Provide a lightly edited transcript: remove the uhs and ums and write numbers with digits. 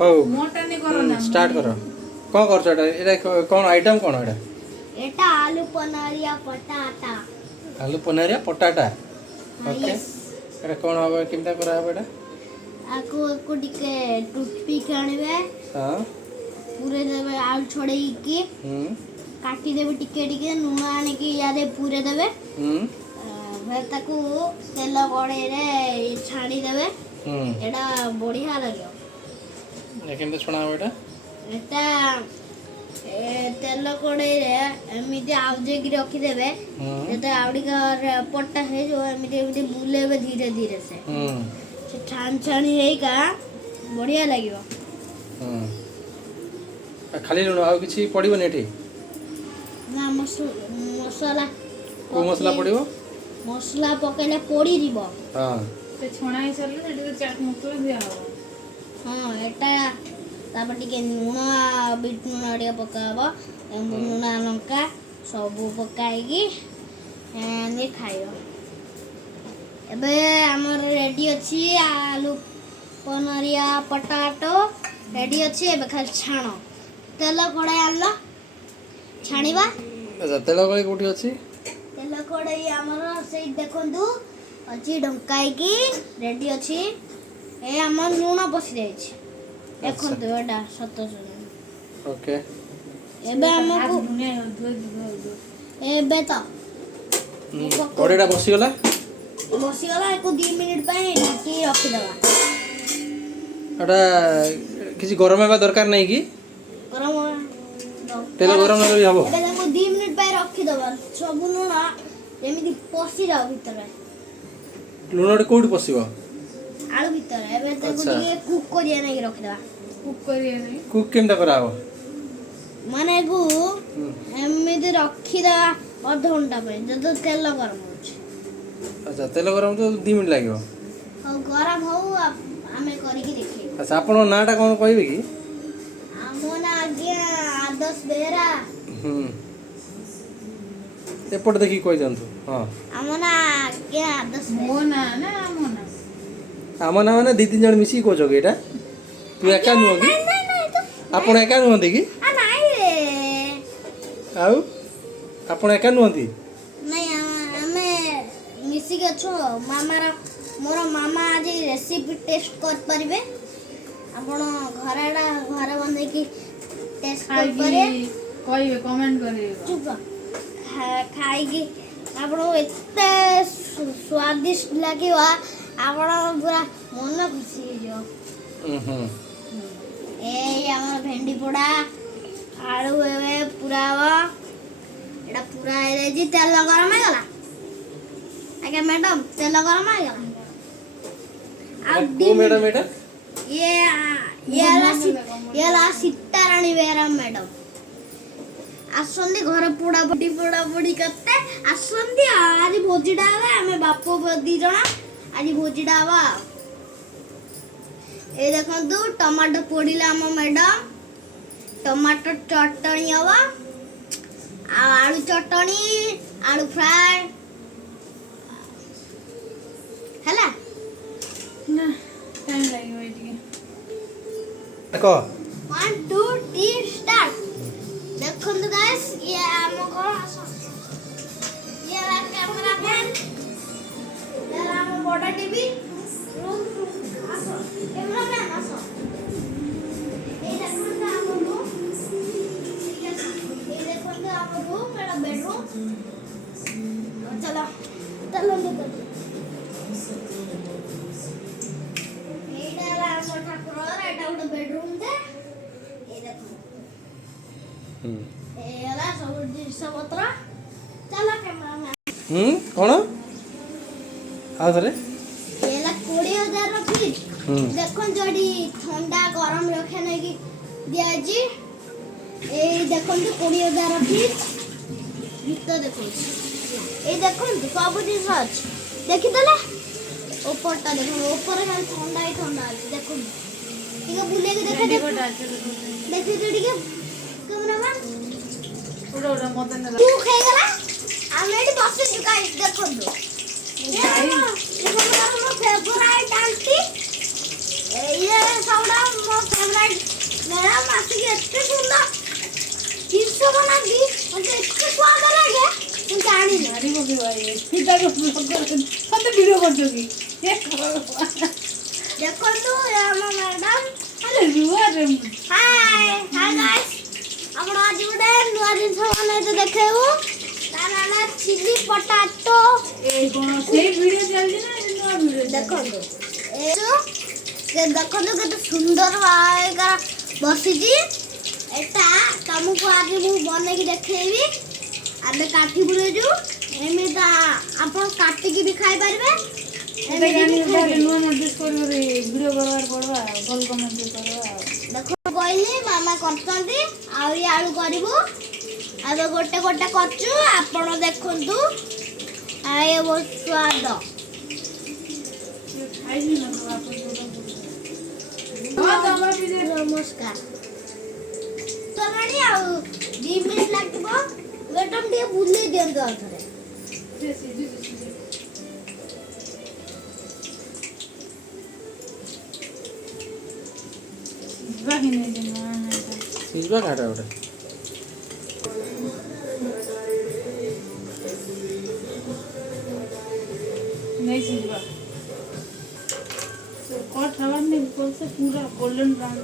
हो मोटाने करो ना स्टार्ट करो कौन कर छटा एटा कौन आइटम कौन एटा एटा आलू पनारिया पटाटा आलू पनारिया पटाटा ओके यस एटा कौन हबे किमता करा हबे एटा को टिके टूथपिक आनिबे हां पूरे देबे आलू छोड़ेई की काटी देबे टिके टिके नुन आनी की यादे पूरे देबे फिर ताकू तेल कड़े रे छाड़ी देबे एटा बढ़िया लागो ये केमते छणा हबे एटा एटा तेल कड़े रे एमिति आवजे की रखी देबे जेते आवडी का पट्टा हे जो एमिति एमिति बुलेबे धीरे धीरे से छान छानी हे का बढ़िया लागियो खाली लुण आ किछि पड़िबो नेठी ना मसाला को मसला पड़िबो मसला पकेले पड़ी जीवो हां ते छणा ही सरले सेठी चाट मसला दिया हो हां एटा तापर टिके नुन बिट नुन आडिया पकाबो नुन लंका सब पकाइकी ने खाइयो एबे हमर रेडी अछि आलू पनारिया पटाटो रेडी अछि एबे खाली छाणो तेल कड़ाई आनलो छाणीबा अच्छा तेल कड़ाई कोठी अछि तेल कड़ाई हमर से देखंतु अछि ढंकाई की रेडी अछि ए हमर लूण बसी जाय छी देखंतु एटा सत ओके एबे हमको एबे तो कड़ाईटा बसी गला एको 2 मिनिट पय ढाकी रखि देबा एटा किछि गरम हेबा दरकार नै की गरम तेल गरम न भी हबो एबे हमको 2 मिनिट पय रखि देबा सब लूण एमिति पसी जाओ भीतर लूणटे कोठी पसिबो आलू भीतर एबे ताको ଟିକେ कुक करिया नै रखि देबा कुक केमता करा हो माने को एमिति रखि देबा आधा घंटा पय जद तेल गरम हो अच्छा तेल गरम तो 2 मिनिट लागियो और गरम हो हमें करी की देखि अच्छा आपन नाटा कोन कहबे की हमन आज्ञा आदर्श बेरा एपट देखि कहि जानतु हां हमन आज्ञा आदर्श मो ना ना मोना आमना माने 2-3 जण मिसी को जगे एटा तू एका नु की आपन एका नु हंदी की आ नाही रे आउ आपन एका नु हंदी नहीं हमें मिसी के छो मामा मोर मामा आज रेसिपी टेस्ट कर परिबे आपण घरे बने की टेस्ट कर पारे कहबे कमेंट करे चुप खाई की आपण एते स्वादिष्ट लागिवा आपण पूरा मन खुशी जो ए हमर भेंडी पोड़ा आलू एवे पूरा एटा पूरा ए जी तेल गरम हे गला आगे मैडम तेल गरम हे गला को मैडम एटा ये ला सिट्टा रानी बेरा मैडम आसंदी घर पोड़ा पोड़ी करते आसंदी आज भोजीडा हवे हमें बापो दी जना आज भोजीडा हवा ए देखंतु टमाटो पोड़ीला हम मैडम टमाटो चटणी हवा आलू चटणी आलू फ्राई हला ना टाइम लागियो एटिके देखो 1 2 3 स्टार्ट देखंतु गाइस ये हम को ये ला कैमरा मैन ये ला हम बड़ा टीवी आसो कैमरा मैन आसो ए देखंतु हमको ये देखंतु हमको मेरा बेडरूम चलो चलो एटा ला हम ठाकुर एटा उड बेडरूम दे ए देखो एला सब जिनिस पत्र चला कैमरामैन कोन आ धरे एला 20000 रो फ्रिज देखन जडी ठंडा गरम रखे नै कि दिया जी ए देखन तो 20000 रो फ्रिज भीतर देखो ए देखन तो सब जिनिस अछि देखि देला ऊपरटा देखो ऊपर खाली ठंडा ही ठंडा अछि देखो ठीक बुले के देखि तो ठीक कैमरामैन उड़ा मदन तू खाई गला आमेडी बस गाइस देखो तो ये फेवरेट आंटी ये सबडा मो फेवरेट पके भाई सीधा को ब्लॉग कर सब वीडियो कर जोगी ये देखो तो रामा मैडम अरे रुआ रे हाय हाय गाइस आपण आज गुडे नुआ दिन माने तो देखेबो तारा ना चिली पोटैटो ए कोन से वीडियो चल ना नुआ वीडियो देखो ए से देखो तो केते सुंदर भागा बसी जी एटा तुमको आज मु बने की देखेबी आबे काठी बुले जो एमिता आपण काटी की भी खाई परबे एते गानी बारे नुआ नोटिस कर रे वीडियो करवार पड़वा भल कमेंट करवा देखो कहली मामा करछंती आ ई आलू करबो आबे गोटे गोटे करछु आपण देखंतु आए वो स्वाद खाइली न तो आपण नमस्कार तो गाड़ी आ 2 मिनिट लागबो वेटम दिए बुले दियंतो आथरे वाहिने जमा सिजबा काटा ओटा नहीं सीखा तो कट हवा में कौन से पूरा गोल्डन ब्राउन